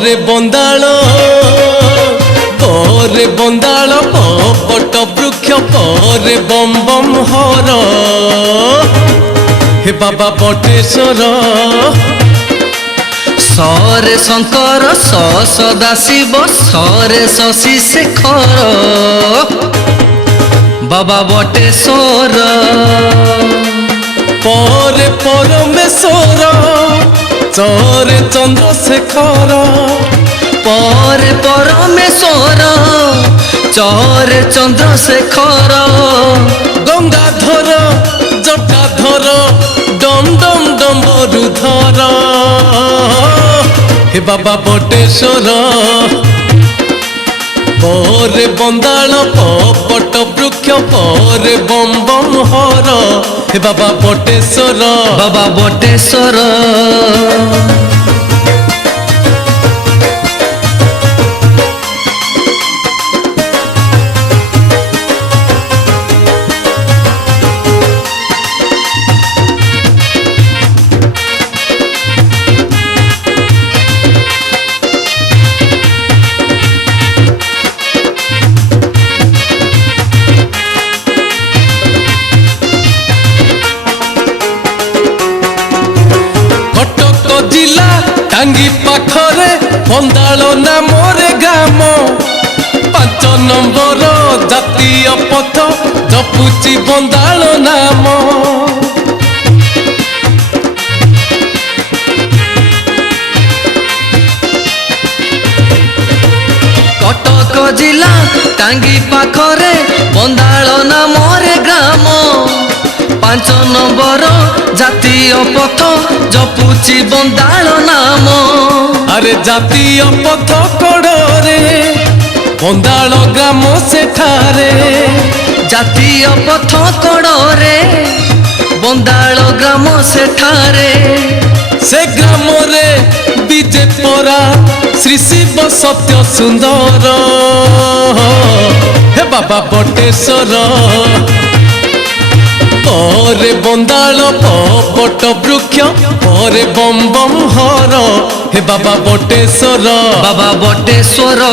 ପରେ ବନ୍ଦାଳ ପଟ ବୃକ୍ଷ ପରେ ବମ୍ ବମ୍ ହର हे बाबा बटेश्वर सरे शंकर सदा शिव सरे शशि शेखर बाबा बटेश्वर परे परमेश्वर चरे चंद्रशेखर परे परमेश्वर चरे चंद्रशेखर गंगाधर जटाधर डम डम डम्बरुधर हे बाबा बटेश्वर परे बंदाल पट वृक्ष परे बम बम हर हे बाबा बटेश्वर बाबा बटेश्वर टांगी पाखरे बंदाल नामरे ग्राम 5 नंबर जातीय पथ जपुची बंदाल नाम कटक जिला टांगी पाखरे बंदाल नामरे ग्राम 5 नंबर जातीय पथ जपुची बंदाल नाम अरे जातीय पथ कड़े बंदाल ग्राम सेठारे जातीय पथ कड़े बंदाल ग्राम सेठारे से ग्राम रे बीजे परा श्री शिव सत्य सुंदर हे बाबा बटेश्वर परे बंदाल पट वृक्ष परे बम बम हर हे बाबा बटेश्वर बाबा बटेश्वर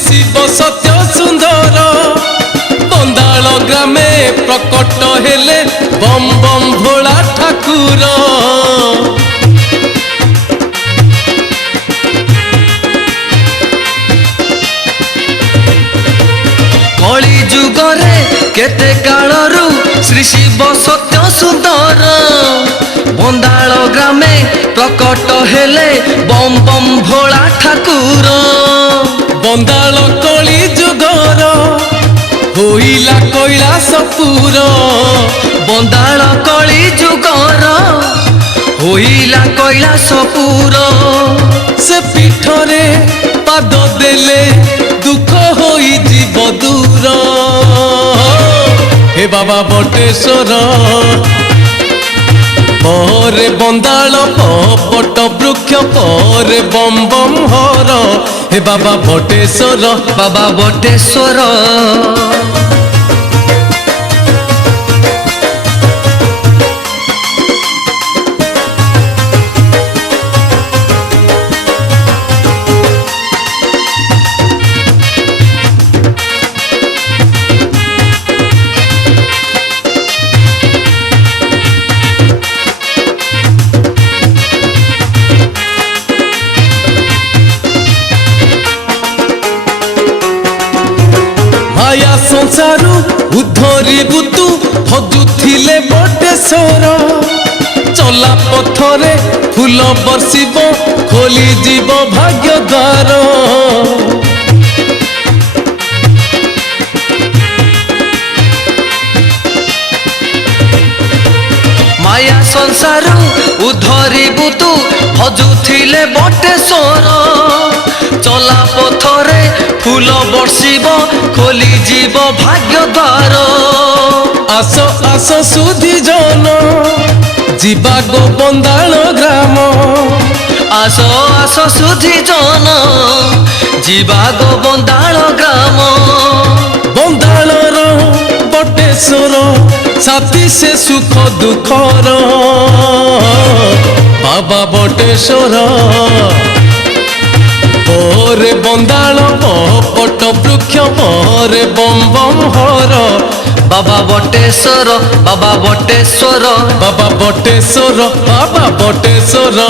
शिव सत्य सुंदर बंदाल ग्रामे प्रकट हेले बम बम भोला ठाकुर कली जुगरे केते कालरू श्री शिव सत्य सुंदर बंदाल ग्रामे प्रकट हेले बम बम भोला ठाकुर बंदाल कली जुगर होइला कैलासपुर बंदाल कली जुगर होइला कैलासपुर से पीठरे पाद देले दुख होई जीव दूर हे बाबा बटेश्वर परे बंदाल पट वृक्ष परे बम बम हर हे बाबा बटेश्वर बाबा बटेश्वर माया संसारू उद्धरी बुतु भजुथिले बटेश्वर चला पथरे फूल बर्षिब खोली जीव भाग्य द्वार माया संसार ଧରିବୁ ତୁ ଭଜୁଥିଲେ ବଟେଶ୍ୱର ଚଲା ପଥରେ ଫୁଲ ବର୍ଷିବ ଖୋଲିଯିବ ଭାଗ୍ୟ ଦ୍ୱାର ଆସ ଆସ ସୁଧି ଜନ ଯିବା ଗୋ ବନ୍ଦାଳ ଗ୍ରାମ ଆସ ଆସ ସୁଧି ଜନ ଯିବା ଗୋ ବନ୍ଦାଳ ଗ୍ରାମ ବନ୍ଦାଳର ବଟେଶ୍ୱର ସାଥୀ ସେ ସୁଖ ଦୁଃଖର ବାବା ବଟେଶ୍ୱର ପରେ ବନ୍ଦାଳ ପଟ ବୃକ୍ଷ ପରେ ବମ୍ ବମ୍ ହର ବାବା ବଟେଶ୍ୱର ବାବା ବଟେଶ୍ୱର ବାବା ବଟେଶ୍ୱର ବାବା ବଟେଶ୍ୱର